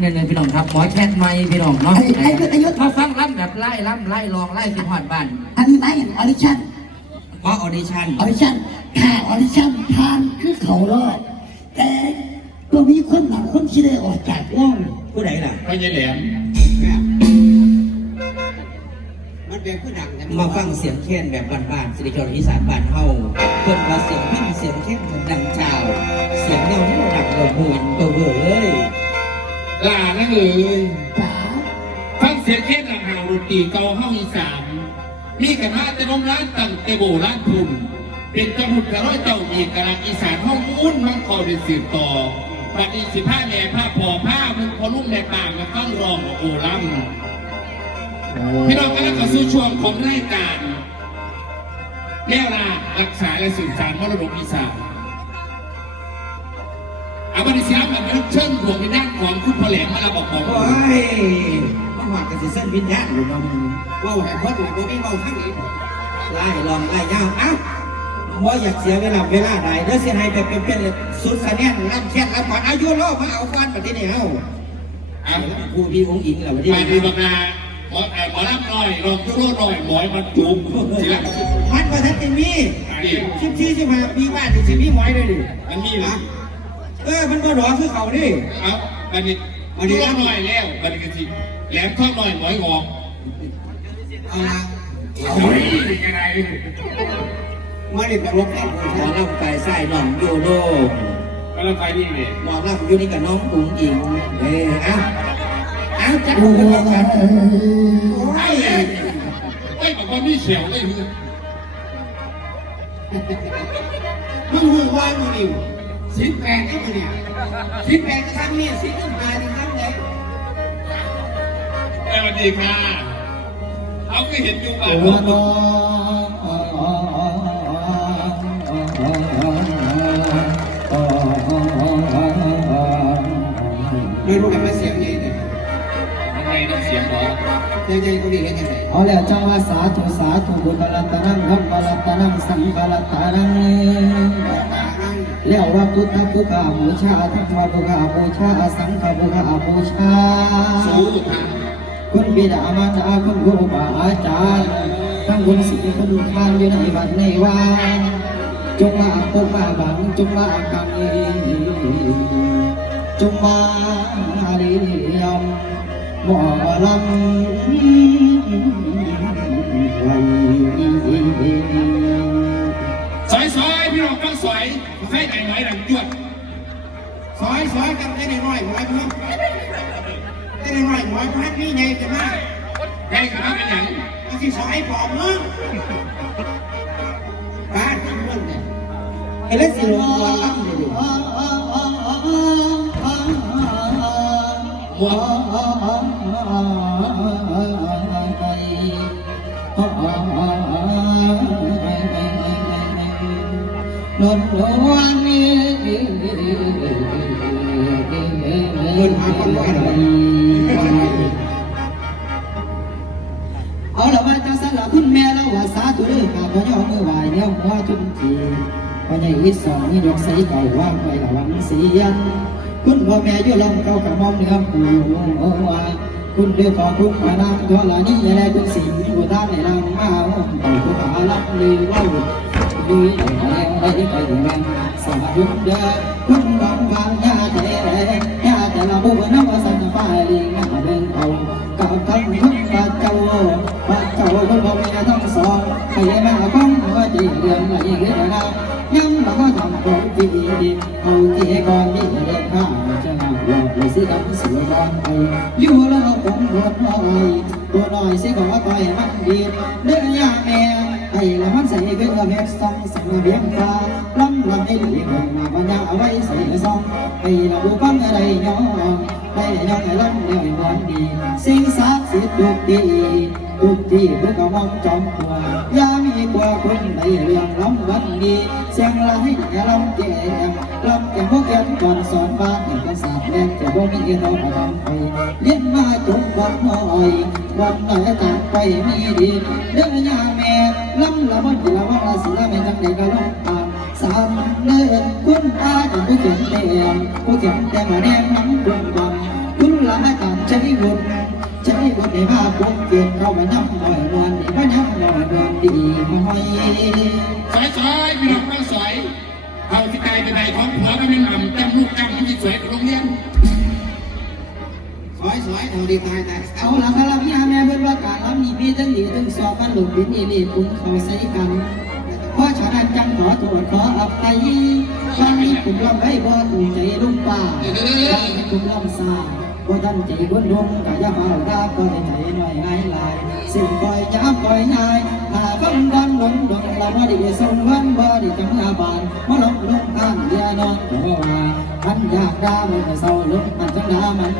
นี่เลยพี่น้องครับหมอแค่ไม่พี่น้องเนาะไอ้ไอ้ไอ้ยุทธ มาฟังล่ำแบบไล่ล่ำไล่ลองไล่สิพอดบ้านอันนี้ไหมออดิชั่นเพราะออดิชั่นออดิชั่นถ้าออดิชั่นผ่านคือเขารอดแต่ก็มีคนหนักคนที่ได้ออกจากว่องผู้ใดล่ะไม่ใช่แหลมมันเป็นผู้ดังมาฟังเสียงแค้นแบบบ้านๆสิริกรอีสานบ้านเฮาเพิ่นว่าเสียงพิ้นเสียงแค้นของดังเจ้า เสียงเงาเนี่ยดังระเบิดระเบิดเลย ลานั่นเลยจ๋าฟังเสียงแค่หลังหาวดนตรีเก่าเฮาอีสานมีคณะจะน้องร้านตั้งเตโบร้านทุนเป็นจมุดกระร้อยเจ้าเอกลักษณ์อีสานห้องมุ้นน้องคอเดินสืบต่อบัดนี้สิผ้าแม่ผ้าพอผ้ามึงพอลุ่มในปากมันต้องรองโอลัมพี่น้องกันแล้วก็สู่ช่วงของรายการแนวลารักษาและสืบสานมรดกอีสาน เอาบันทึกเสียงแบบนี้เชิญดวงวิญญาณของคุณพ่อแหลมมาเราบอกบอกโอ้ว่ายมาหอดกันสิเส้นวิญญาณอยู่เนาะมึงว่าแห่งพดหรือว่าไม่เบาข้างนี้ไล่ลองไล่ยาวเอ้าบ่อยากเสียเวลาเวลาใดเด้อเสียให้ไปเป็นเป็นสุดสะแน่นรับแค่รับก่อนอายุโลกมาเอาฟันแบบนี้เนี่ยเอ้าอะครูพี่องค์อิงเหรอวันนี้มาดีบักนาหมอเอ่อหมอรับหน่อยลองยุโรหน่อยหมอยมันจุ่มสิละมันมาทันจะมีนี่ชิบชี้ชิบหาปีบ้านจะมีหมอยเลยดิมันมีนะ เออมันบ่หรอคือเขาดิเอาบันนี้บันนี้รับหน่อยแล้วบันนี้กันสิแหลมทอดหน่อยหมอยงอกเอาละเอาไว้ยังไงมาเด็กกับรถแข่งหมอลำไก่ไส้น้องโยโดก็แล้วไปนี่เลยหมอลำอยู่นี่กับน้องอุ้งอิงเออเอ้าเอ้าจักโอ้คนยละกันไอ้เลยไอ้บอกว่านี่เฉียวเลยมึงมึงหูว่ามึงอยู่ สิบแปดได้มึงเนี่ยสิบแปดจะทำเนี่ยสิบห้าจะทำเลยสวัสดีค่ะเอาก็เห็นอยู่บ้านโอ้โหไม่รู้กันว่าเสียงไงเนี่ยทำไมต้องเสียงเหรอใจใจตัวนี้เห็นยังไงเอาแล้วจังว่าสาธุสาธุบุญรัตนังธรรมรัตนังสังฆรัตนัง แล้วว่าพุทธพุทธบูชาธรรมบูชาบูชาสังฆบูชาบูชาสู้ทางคุณบิดามารดาคุณครูบาอาจารย์ทั้งคุณศีลคุณทานอยู่ในวัดในวาจงมาปกมาบังจงมากังจงมาเรียมหมอลำสอยสอยพี่น้องต้องสอย ใส่ไก่หน่อยหลังจวดซอยซอยกันได้หน่อยหน่อยเพิ่มได้หน่อยหน่อยพัดนี่ไงจะมาใหญ่กับเป็นอย่างเอาสิซอยผอมมึงบ้านทั้งเมืองเนี่ยไอ้เล่นสิลงตัวลำเลยดิหมวก นนทวันนี้เงินหาคนร้อยเลยเอาละว่าจะสละคุณแม่แล้วว่าสาธุเด้อข้าพเจ้ามือไหวแล้วหัวทุนทีพอใหญ่อีสองนี่ดอกใสเก่าว่างไประวังเสียนคุณพ่อแม่ยู่ลำเก่ากับมอมเนื้อปูโอ้ว่าคุณเดือขอคุณมานาตัวละนี่อะไรคุณสีอยู่ด้านในลำมาต่อคุณอาลับเลยเล่าดีอะไดูมันสาธุเด้อคุณบางบางยาเจยาแต่ละบุญน้ำสันฟ้าลิงมาต่อากับทั้งคุณพระเจ้าพระเจ้าคุณพ่องสองให้มา บ้องหัวใจเรื่องอะไรเรื่องนะยังมาทำคนที่ดีเอาที่ก่อนที่จะเดินข้ามจะหาว่าไปสิทำสวยบอนไปอยู่แล้วผมปวดน้อยตัวน้อยสิขอต่อ ยมันดีเดินยาแม่ให้ละมันใส่เกลือเม็ดซองสังเบียงฟ้าล้ำลำให้เหลียงมาปัญญาเอาไว้ใส่ซองให้ละบุปังอะไรย้อนได้ย้อนไอ้ล้ำเลี้ยวบอนดี สิ่งศักดิ์สิทธิ์ทุกทีทุกที่เพื่อกำมองจอมตัวยามี กว่าคนในเรื่องล้ำวันดีเสียงลายอย่าลำแก่ลำแก่พวกแกก่อนสอนบ้านอย่างศาสตร์แม่จะบ่มีเราทำไปเลี้ยงมาจบวันน้อยวันไหนต่างไปมีดีเด้อนยาแม่ลำละบ่ดีละว่าสิละไม่จังใดก็ลงตามสามเด้อนคุณอาจะผู้เขียนเต็มผู้เขียนแต่มาแนมน้ำดวงดำคุณลาบุญใช้บุญในมาพบเกียรติเรามานับหน่อยวลมานั บหน่อยนวลดีมาห้อยสวยสวยพี่น้องต้องสวยเขาที่กลายเป็นใดของผัวก็ไม่นำจำลูกจำมันที่สวยกับโรงเรียนสอยสอยเอาดีตายตายเอาละครับพี่อาแม่เพิ่นว่าการรับนี่มีทั้งดีทั้งสอบมันหลุดดินนี่นี่ปุ่นเขาใส่กันเพราะฉะนั้นจังขอโทษขออภัยวันนี้ผมยอมไว้บ่ถูกใจลุงป้าวันนี้ผมยอมซา บ่ตั้งใจคนลงก็อย่าเฝ้าดาก็ได้ใจหน่อยง่ายลายสิ่งปล่อยยับปล่อยง่ายถ้าฟังดังหลงดงเราบ่ด้ส่งวันบ่ด้จังอาบานมาลงลงทางเดียนอนตัวว่ามันอยากด่ามันก็เศร้าลงมันจังด่ามัน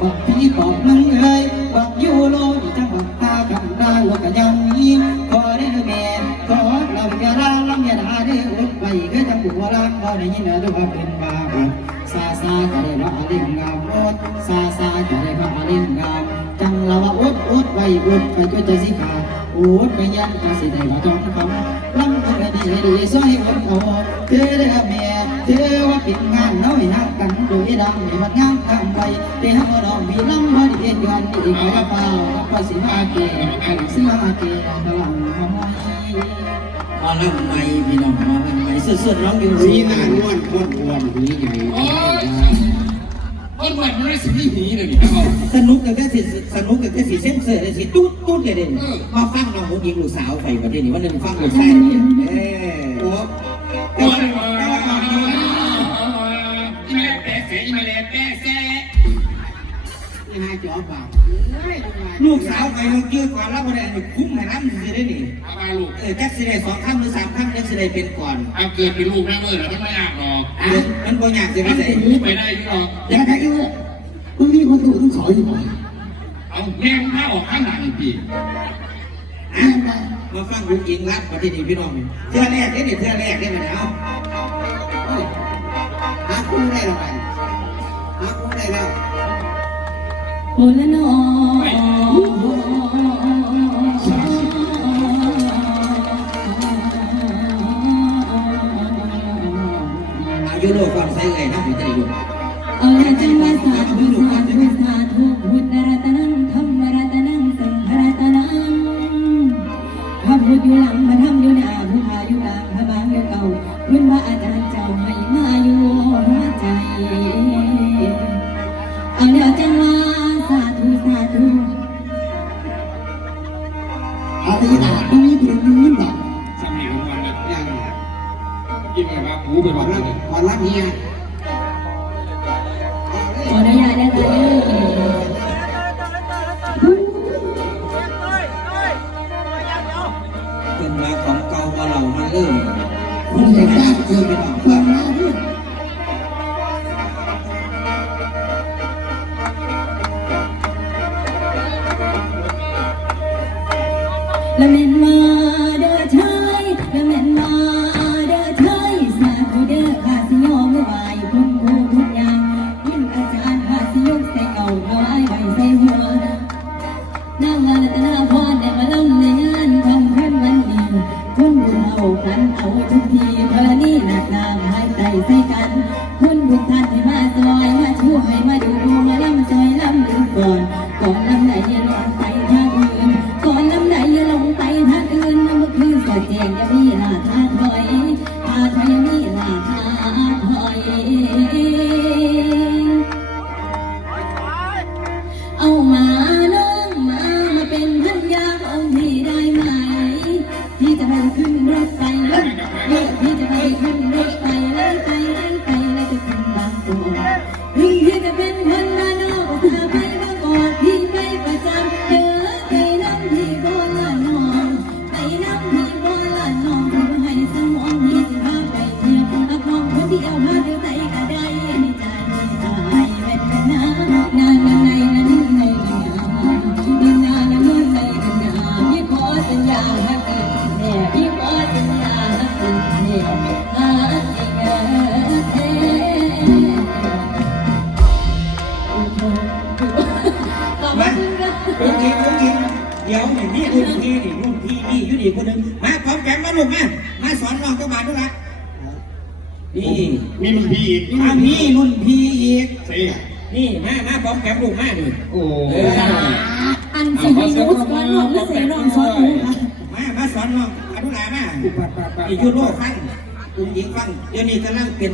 บักพี่บอกมึงเอ้ยบักยูโรนี่จังบักตากันด่าลูกก็ยังมีขอได้แม่ขอเราอย่าด่าลำยาดาเด้อุดไปคือจังบุ กว่ารักบ่ได้ยินเด้อด้วยว่าเป็นบาปซาซาจะได้ว่าอลิงงามโอดซาซาจะได้ว่าอลิงงามจังเราว่าอุดอุดไว้อุดไปก็จะสิขาอุดไปยันจะสิได้ว่าจองคำลำก็ได้ดีดีซอยอุดเอาเธอเด้อแม่เธอว่าป็นงานน้อยนักกันโดยดำให้มันงามข้ามไปแต่เฮาน้องมีลำบ่ได้เฮ็ดย้อนนี่ก็เปล่าก็สิมาเกะก็สิมาเกะตลังมาไม่มาลำไม่พี่น้องมา ลำไม่สุดๆร้องอยู่สีหน้านวลคนอ้วนหีใหญ่โอ้ยคนวันมันได้สิ่งที่หีเลยนี่ครับสนุกกันแค่สิสนุกกันแค่สิเส้นเสือเลยสิตุ๊ดตุ๊ดเลยเด่นมาฟังน้องผู้หญิงลูกสาวไปประเด็นนี้ว่าหนึ่งฟังลูกชายเนี่ยเออโอ้ จอบาปเฮ้ยลูกสาวไปลงยืดก่อนแล้วประเด็นนี้คุ้มให้รับสิได้นี่เอามาลูกเออแจ็คสิได้สองครั้งหรือสามครั้งแจ็คสิได้เป็นก่อนเอาเกิดเป็นลูกแม่เมื่อแล้วมันไม่ยากหรอกอะมันบ่อยากสิไม่มันใส่หูไปได้ที่หรอกอย่าไปกันเลยมึงมีคนถูกต้องสอนอยู่บ่เอาแม่ผ้าออกข้างหลังอีกทีอะมาฟังลูกหญิงรับประเด็นนี้พี่น้องเทื่อแรกนี่นี่เทื่อแรกนี่มันเอาหาคู่ได้แล้วไปหาคู่ได้แล้วโอ ละนออายุโลความใส่ไงนะผมจะได้ดูเอาละจังว่าสาธุสาธุสาธุพุทธรัตนังธรรมรัตนังสังฆรัตนังพระพุทธอยู่หลังพระธรรมอยู่หน้าผู้พาอยู่กลางพระบางอยู่เก่าคุณพระอาจารย์เจ้าให้มาอยู่หัวใจเอาละ จะได้เจอเป็นความรักละเมนมา กัน เอาทุกทีเธอนี่หนักหนาให้ใจใส่กัน คุณบุญท่านให้มาซอย มาช่วยมาดูมา มามาสอนน้องก็บาดด้วยละนี่ มีมันพี่อีกอามีรุ่นพี่อีกสินี่มามาพร้อมแกมลูกมานี่โอ้เอออันสิให้หนูสอนน้องหรือสิให้น้องสอนหนูค่ะมามาสอนน้องอนุลามาปัดปัดปัดอียูโรฟังคุณหญิงฟังเดี๋ยวนี้กำลังเป็น